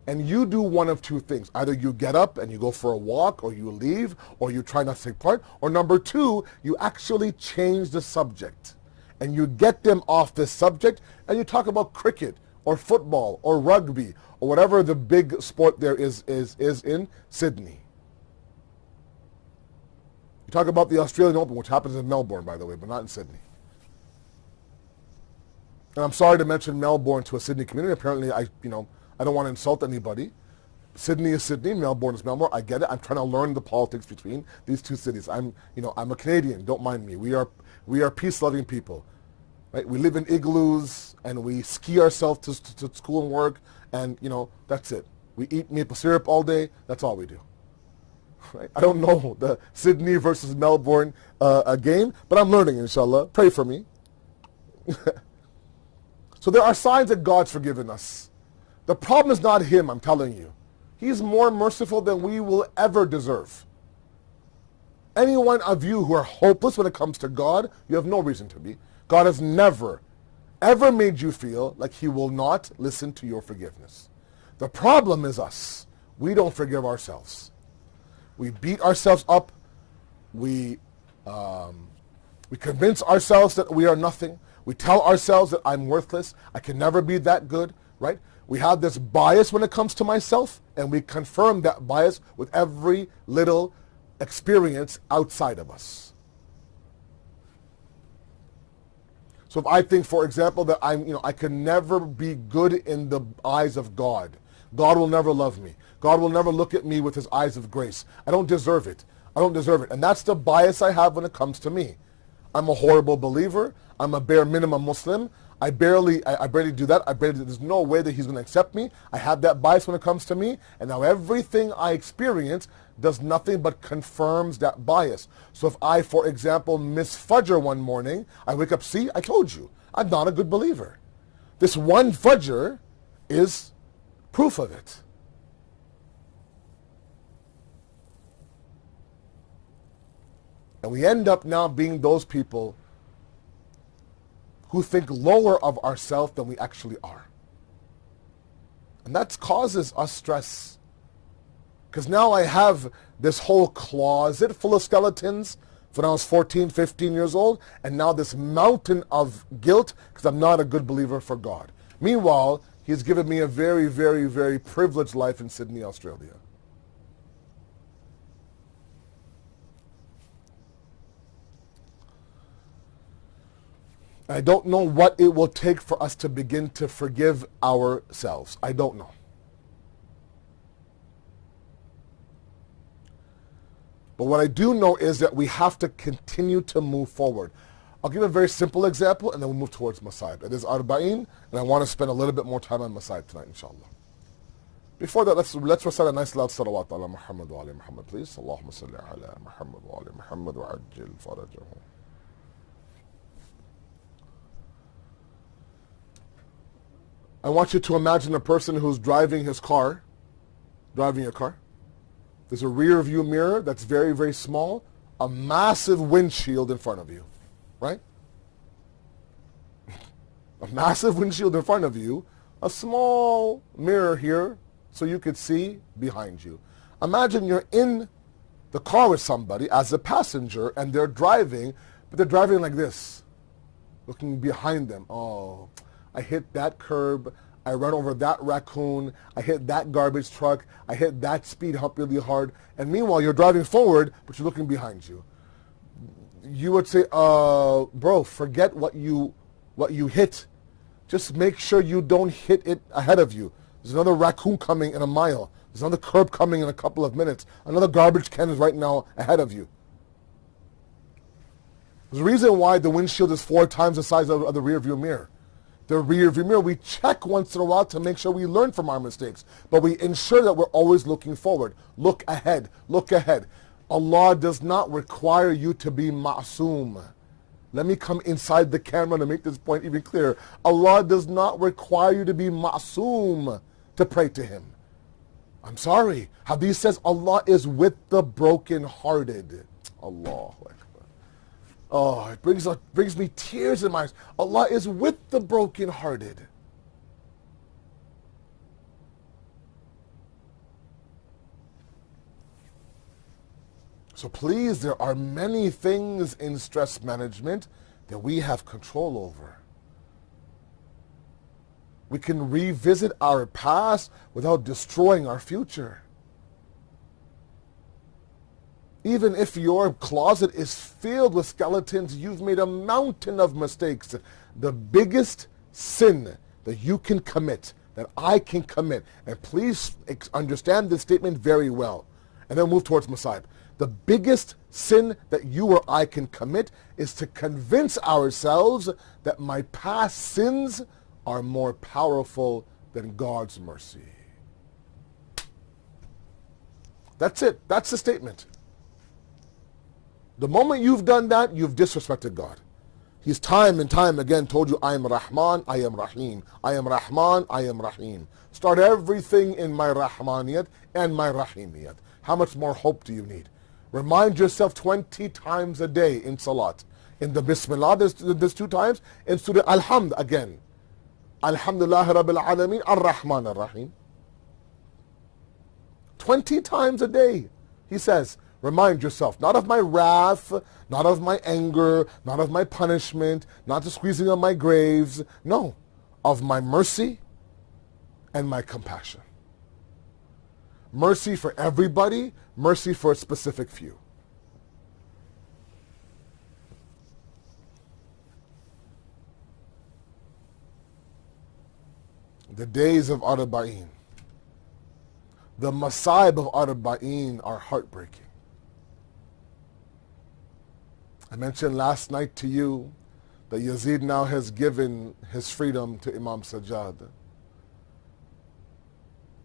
and you do one of two things. Either you get up and you go for a walk, or you leave, or you try not to take part, or number two, you actually change the subject, and you get them off this subject, and you talk about cricket, or football, or rugby, or whatever the big sport there is in Sydney. You talk about the Australian Open, which happens in Melbourne, by the way, but not in Sydney. And I'm sorry to mention Melbourne to a Sydney community. Apparently, I don't want to insult anybody. Sydney is Sydney, Melbourne is Melbourne. I get it. I'm trying to learn the politics between these two cities. I'm a Canadian. Don't mind me. We are peace-loving people, right? We live in igloos and we ski ourselves to school and work, and that's it. We eat maple syrup all day. That's all we do. Right? I don't know the Sydney versus Melbourne game, but I'm learning. Inshallah, pray for me. So there are signs that God's forgiven us. The problem is not him, I'm telling you. He's more merciful than we will ever deserve. Any one of you who are hopeless when it comes to God, you have no reason to be. God has never, ever made you feel like he will not listen to your forgiveness. The problem is us. We don't forgive ourselves. We beat ourselves up. We convince ourselves that we are nothing. We tell ourselves that I'm worthless. I can never be that good, right? We have this bias when it comes to myself, and we confirm that bias with every little experience outside of us. So if I think, for example, that I can never be good in the eyes of God. God will never love me. God will never look at me with his eyes of grace. I don't deserve it. I don't deserve it. And that's the bias I have when it comes to me. I'm a horrible believer. I'm a bare minimum Muslim. I barely do that. There's no way that he's going to accept me. I have that bias when it comes to me. And now everything I experience does nothing but confirms that bias. So if I, for example, miss Fajr one morning, I wake up, see, I told you, I'm not a good believer. This one Fajr is proof of it. And we end up now being those people who think lower of ourselves than we actually are. And that causes us stress. Because now I have this whole closet full of skeletons when I was 14, 15 years old, and now this mountain of guilt because I'm not a good believer for God. Meanwhile, he's given me a very, very, very privileged life in Sydney, Australia. I don't know what it will take for us to begin to forgive ourselves. I don't know. But what I do know is that we have to continue to move forward. I'll give a very simple example and then we'll move towards Masayib. It is Arbaeen, and I want to spend a little bit more time on Masayib tonight, inshallah. Before that, let's recite a nice loud salawat ala Muhammad wa ali Muhammad, please. Allahumma salli ala Muhammad wa ali Muhammad wa ajil farajahu. I want you to imagine a person who's driving your car. There's a rear view mirror that's very, very small, a massive windshield in front of you, right? A massive windshield in front of you, a small mirror here so you could see behind you. Imagine you're in the car with somebody as a passenger and they're driving, but they're driving like this, looking behind them. Oh, I hit that curb, I run over that raccoon, I hit that garbage truck, I hit that speed hump really hard, and meanwhile you're driving forward, but you're looking behind you. You would say, bro, forget what you hit. Just make sure you don't hit it ahead of you. There's another raccoon coming in a mile. There's another curb coming in a couple of minutes. Another garbage can is right now ahead of you. There's a reason why the windshield is 4 times the size of the rear view mirror. The rear view mirror, we check once in a while to make sure we learn from our mistakes. But we ensure that we're always looking forward. Look ahead. Look ahead. Allah does not require you to be ma'soom. Let me come inside the camera to make this point even clearer. Allah does not require you to be ma'soom to pray to him. I'm sorry. Hadith says Allah is with the brokenhearted. Allah. Oh, it brings me tears in my eyes. Allah is with the brokenhearted. So please, there are many things in stress management that we have control over. We can revisit our past without destroying our future. Even if your closet is filled with skeletons, you've made a mountain of mistakes. The biggest sin that you can commit, that I can commit, and please understand this statement very well, and then move towards Masayib. The biggest sin that you or I can commit is to convince ourselves that my past sins are more powerful than God's mercy. That's it. That's the statement. The moment you've done that, you've disrespected God. He's time and time again told you, I am Rahman, I am Rahim. I am Rahman, I am Rahim. Start everything in my Rahmaniyat and my Rahimiyat. How much more hope do you need? Remind yourself 20 times a day in Salat. In the Bismillah, there's 2 times. In Surah Alhamd again. Alhamdulillah Rabbil Alameen, Ar-Rahman Ar-Rahim. 20 times a day, he says, remind yourself, not of my wrath, not of my anger, not of my punishment, not the squeezing of my graves. No, of my mercy and my compassion. Mercy for everybody, mercy for a specific few. The days of Arbaeen, the Masaib of Arbaeen are heartbreaking. I mentioned last night to you that Yazid now has given his freedom to Imam Sajjad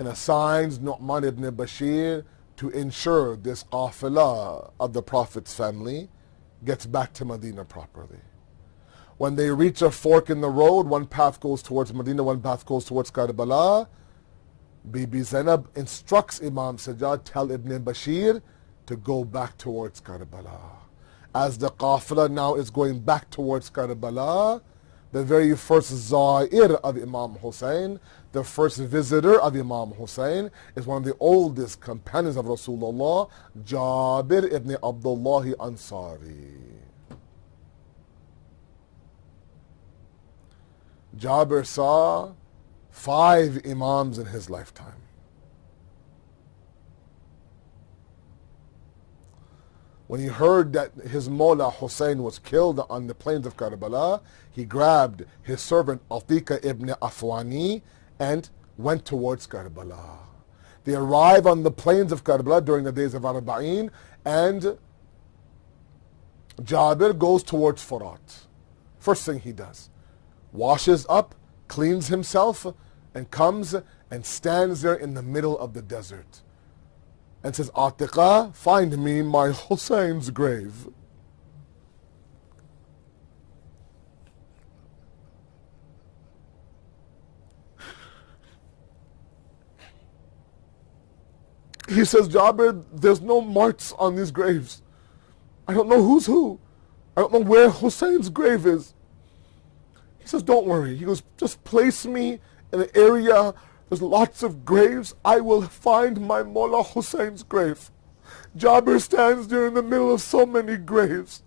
and assigns Nu'man ibn Bashir to ensure this qafilah of the Prophet's family gets back to Medina properly. When they reach a fork in the road, one path goes towards Medina, one path goes towards Karbala, Bibi Zainab instructs Imam Sajjad, tell Ibn Bashir to go back towards Karbala. As the qafilah now is going back towards Karbala, the very first Za'ir of Imam Hussein, the first visitor of Imam Hussein, is one of the oldest companions of Rasulullah, Jabir ibn Abdullah Ansari. Jabir saw 5 Imams in his lifetime. When he heard that his Mawla Hussein was killed on the plains of Karbala, he grabbed his servant Atika ibn Afwani and went towards Karbala. They arrive on the plains of Karbala during the days of Arbaeen, and Jabir goes towards Furat. First thing he does, washes up, cleans himself, and comes and stands there in the middle of the desert and says, Atiqa, find me my Hussein's grave. He says, Jabir, there's no marks on these graves. I don't know who's who. I don't know where Hussein's grave is. He says, don't worry. He goes, just place me in an area, there's lots of graves. I will find my Mawla Hussein's grave. Jabir stands there in the middle of so many graves.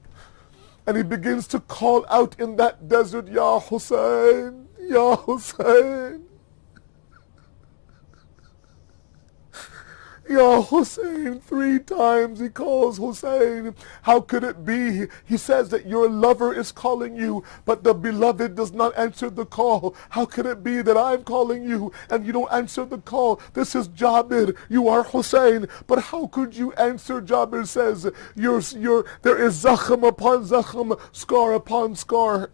And he begins to call out in that desert, Ya Hussein, Ya Hussein. Ya Hussein, 3 times he calls Hussein. How could it be? He says that your lover is calling you, but the beloved does not answer the call. How could it be that I'm calling you and you don't answer the call? This is Jabir, you are Hussein, but how could you answer? Jabir says, there is zakhm upon zakhm, scar upon scar.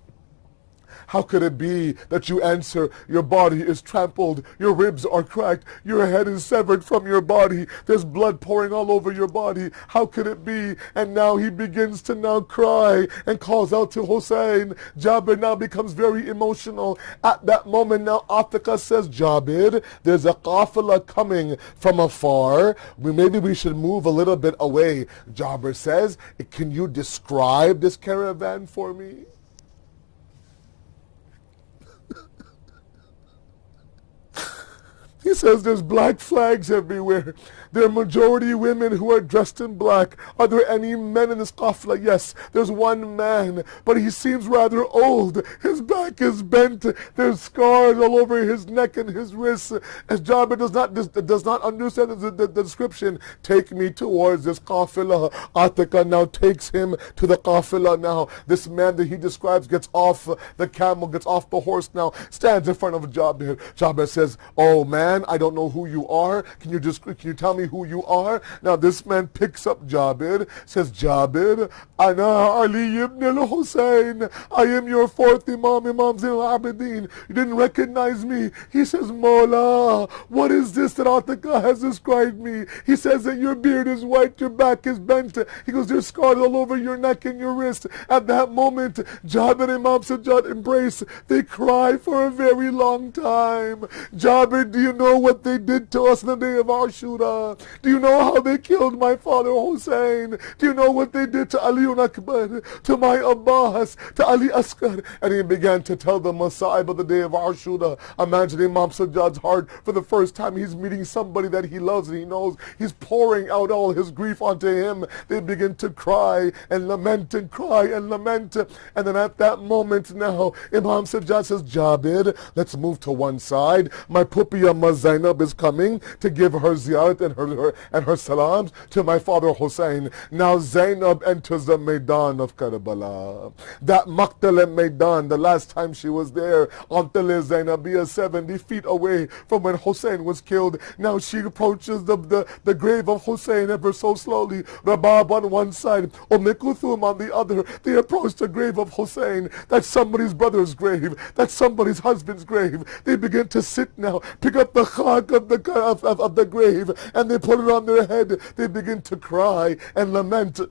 How could it be that you answer, your body is trampled, your ribs are cracked, your head is severed from your body, there's blood pouring all over your body. How could it be? And now he begins to now cry and calls out to Hussein. Jabir now becomes very emotional. At that moment now Atika says, Jabir, there's a qafilah coming from afar. Maybe we should move a little bit away. Jabir says, can you describe this caravan for me? He says there's black flags everywhere. There are majority women who are dressed in black. Are there any men in this qafilah? Yes, there's one man, but he seems rather old. His back is bent. There's scars all over his neck and his wrists. As Jabir does not understand the description, take me towards this qafilah. Atika now takes him to the qafilah now. This man that he describes gets off the camel, gets off the horse now, stands in front of Jabir. Jabir says, oh man, I don't know who you are. Can you tell me who you are? Now this man picks up Jabir, says, Jabir, Ana Ali ibn al-Hussein. I am your fourth Imam, Imam Zain al-Abidin. You didn't recognize me. He says, Mawla, what is this that Atika has described me? He says that your beard is white, your back is bent. He goes, there's scars all over your neck and your wrist. At that moment, Jabir and Imam Sajjad embrace. They cry for a very long time. Jabir, do you know what they did to us on the day of Ashura? Do you know how they killed my father Hussein? Do you know what they did to Ali Akbar, to my Abbas, to Ali Asghar? And he began to tell the Masa'ib of the day of Ashura. Imagine Imam Sajjad's heart. For the first time, he's meeting somebody that he loves and he knows. He's pouring out all his grief onto him. They begin to cry and lament and cry and lament. And then at that moment now, Imam Sajjad says, Jabir, let's move to one side. My puppy Amma Zainab is coming to give her ziyarat and her salams to my father Hussein. Now Zainab enters the Maidan of Karbala. That Maqtal Maidan, the last time she was there, until Zainabiyya 70 feet away from when Hussein was killed. Now she approaches the grave of Hussein ever so slowly. Rabab on one side, Kulthum on the other. They approach the grave of Hussein. That's somebody's brother's grave. That's somebody's husband's grave. They begin to sit now, pick up the khak of the grave, and they put it on their head. They begin to cry and lament.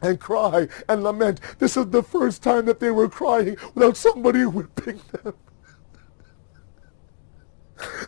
And cry and lament. This is the first time that they were crying without somebody whipping them.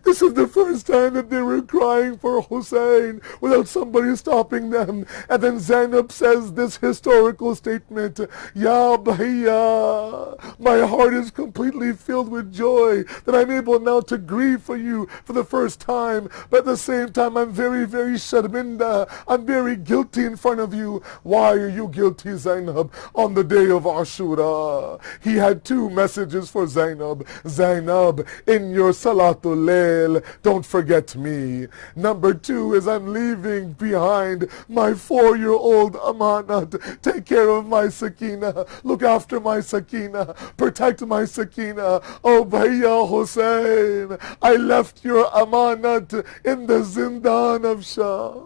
This is the first time that they were crying for Hussein without somebody stopping them. And then Zainab says this historical statement, Ya Bahiyya, my heart is completely filled with joy that I'm able now to grieve for you for the first time. But at the same time, I'm very, very sharminda. I'm very guilty in front of you. Why are you guilty, Zainab? On the day of Ashura, he had two messages for Zainab. Zainab, in your Salatul Layl, don't forget me. Number two is I'm leaving behind my 4-year-old Amanat. Take care of my Sakina. Look after my Sakina. Protect my Sakina. Oh, Bhaiya Hussein, I left your Amanat in the Zindan of Sham.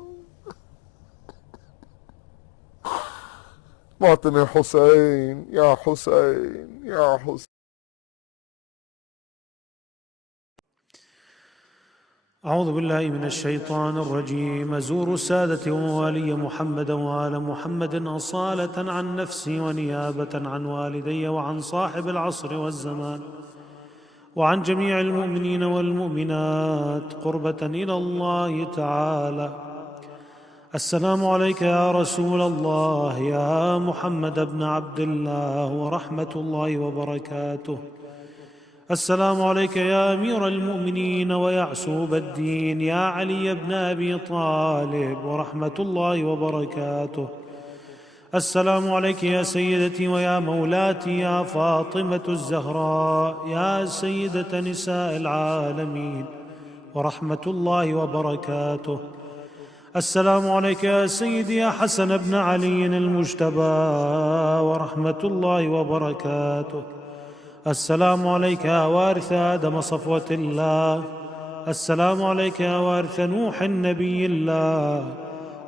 Fatima Hussein, Ya Hussein, Ya Hussein. أعوذ بالله من الشيطان الرجيم. أزور السادة ووالي محمدا وآل محمد أصالة عن نفسي ونيابة عن والدي وعن صاحب العصر والزمان وعن جميع المؤمنين والمؤمنات قربة إلى الله تعالى. السلام عليك يا رسول الله يا محمد بن عبد الله ورحمة الله وبركاته. السلام عليك يا أمير المؤمنين ويعسوب الدين يا علي بن أبي طالب ورحمة الله وبركاته. السلام عليك يا سيدتي ويا مولاتي يا فاطمة الزهراء يا سيدة نساء العالمين ورحمة الله وبركاته. السلام عليك يا سيدي يا حسن بن علي المجتبى ورحمة الله وبركاته. السلام عليك يا وارث آدم صفوة الله. السلام عليك يا وارث نوح النبي الله.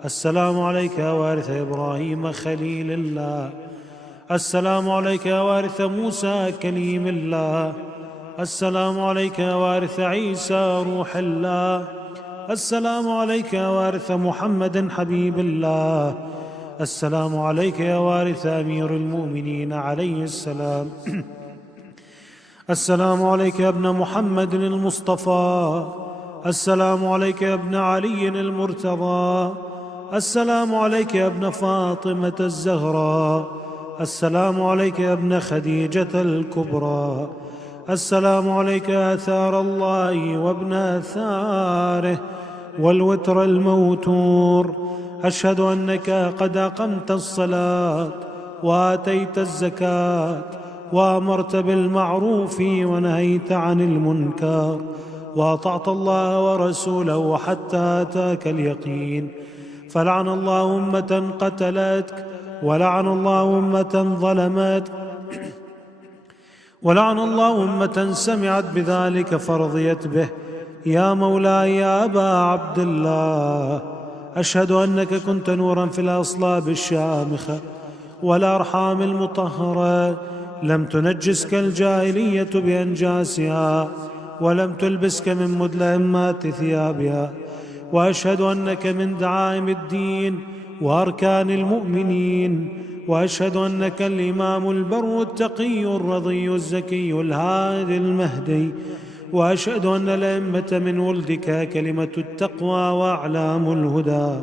السلام عليك يا وارث إبراهيم خليل الله. السلام عليك يا وارث موسى كليم الله. السلام عليك يا وارث عيسى روح الله. السلام عليك يا وارث محمد حبيب الله. السلام عليك يا وارث أمير المؤمنين عليه السلام. السلام عليك يا ابن محمد المصطفى. السلام عليك يا ابن علي المرتضى. السلام عليك يا ابن فاطمة الزهراء. السلام عليك يا ابن خديجة الكبرى. السلام عليك يا آثار الله وابن آثاره والوتر الموتور. أشهد أنك قد أقمت الصلاة وآتيت الزكاة وأمرت بالمعروف ونهيت عن المنكر وأطعت الله ورسوله حتى أتاك اليقين. فلعن الله أمة قتلتك ولعن الله أمة ظلمتك ولعن الله أمة سمعت بذلك فرضيت به. يا مولاي يا أبا عبد الله، أشهد أنك كنت نورا في الأصلاب الشامخة والأرحام المطهرة، لم تنجسك الجاهلية بأنجاسها ولم تلبسك من مدلهمات ثيابها، وأشهد أنك من دعائم الدين وأركان المؤمنين، وأشهد أنك الإمام البر التقي الرضي الزكي الهادي المهدي، وأشهد أن الأئمة من ولدك كلمة التقوى وأعلام الهدى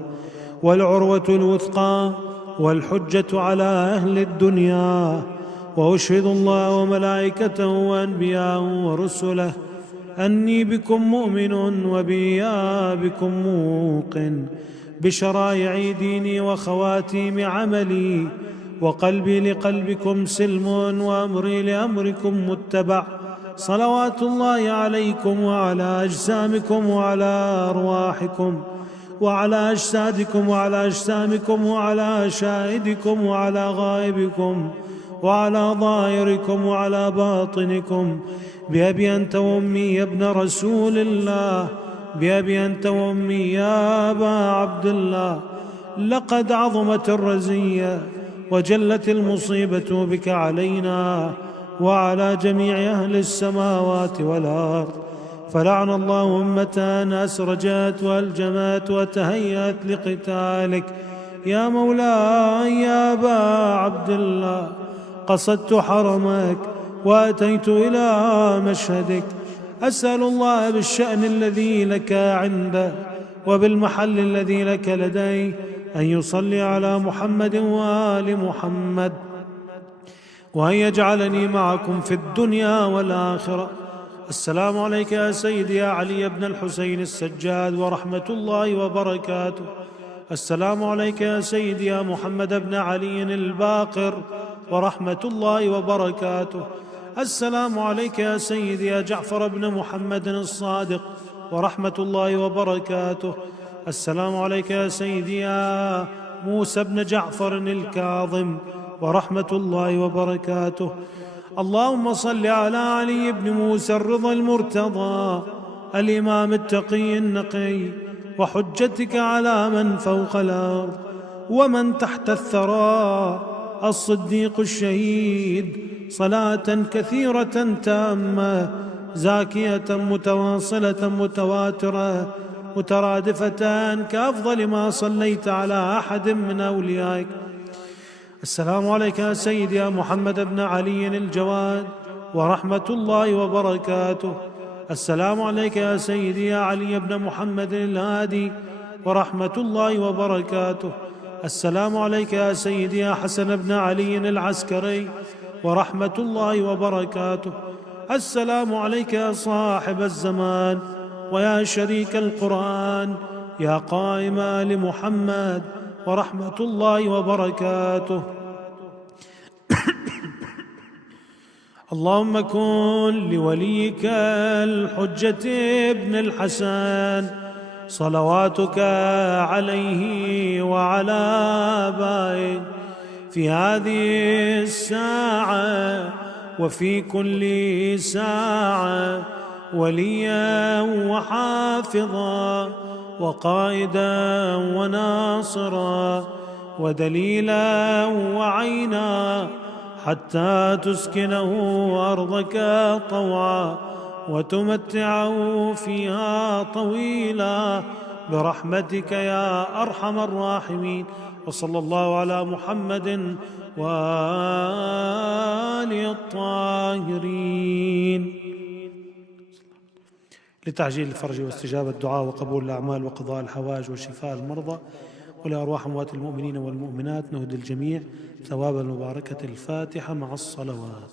والعروة الوثقى والحجة على أهل الدنيا. وأشهد الله وملائكته وأنبياءه ورسله أني بكم مؤمن وبيا بكم موقن، بشرائع ديني وخواتيم عملي، وقلبي لقلبكم سلم وأمري لأمركم متبع. صلوات الله عليكم وعلى أجسامكم وعلى أرواحكم وعلى أجسادكم وعلى أجسامكم وعلى شاهدكم وعلى غائبكم وعلى ظاهركم وعلى باطنكم، بأبي أنت وأمي يا ابن رسول الله، بأبي أنت وأمي يا أبا عبد الله. لقد عظمت الرزية وجلت المصيبة بك علينا وعلى جميع أهل السماوات والأرض، فلعن الله أمة أسرجت وألجمت وتهيأت لقتالك يا مولاي يا أبا عبد الله. قصدت حرمك وأتيت إلى مشهدك، أسأل الله بالشأن الذي لك عنده وبالمحل الذي لك لديه أن يصلي على محمد وآل محمد، وأن يجعلني معكم في الدنيا والآخرة. السلام عليك يا سيدي يا علي بن الحسين السجاد ورحمة الله وبركاته. السلام عليك يا سيدي يا محمد بن علي الباقر ورحمة الله وبركاته. السلام عليك يا سيدي يا جعفر بن محمد الصادق ورحمة الله وبركاته. السلام عليك يا سيدي يا موسى بن جعفر الكاظم ورحمة الله وبركاته. اللهم صل على علي بن موسى الرضا المرتضى الإمام التقي النقي، وحجتك على من فوق الأرض ومن تحت الثرى، الصديق الشهيد، صلاة كثيرة تامة زاكية متواصلة متواترة مترادفة كأفضل ما صليت على أحد من أوليائك. السلام عليك يا سيدي يا محمد بن علي الجواد ورحمة الله وبركاته. السلام عليك يا سيدي يا علي بن محمد الهادي ورحمة الله وبركاته. السلام عليك يا سيدي يا حسن بن علي العسكري ورحمة الله وبركاته. السلام عليك يا صاحب الزمان ويا شريك القرآن يا قائم آل محمد ورحمة الله وبركاته. اللهم كن لوليك الحجة ابن الحسن صلواتك عليه وعلى آبائه في هذه الساعة وفي كل ساعة وليا وحافظا وقائدا وناصرا ودليلا وعينا، حتى تسكنه أرضك طوعا وتمتعه فيها طويلا برحمتك يا أرحم الراحمين. وصلى الله على محمد وآله الطاهرين. لتعجيل الفرج واستجابة الدعاء وقبول الأعمال وقضاء الحوائج وشفاء المرضى ولأرواح أموات المؤمنين والمؤمنات، نهدي الجميع ثواب المباركة الفاتحة مع الصلوات.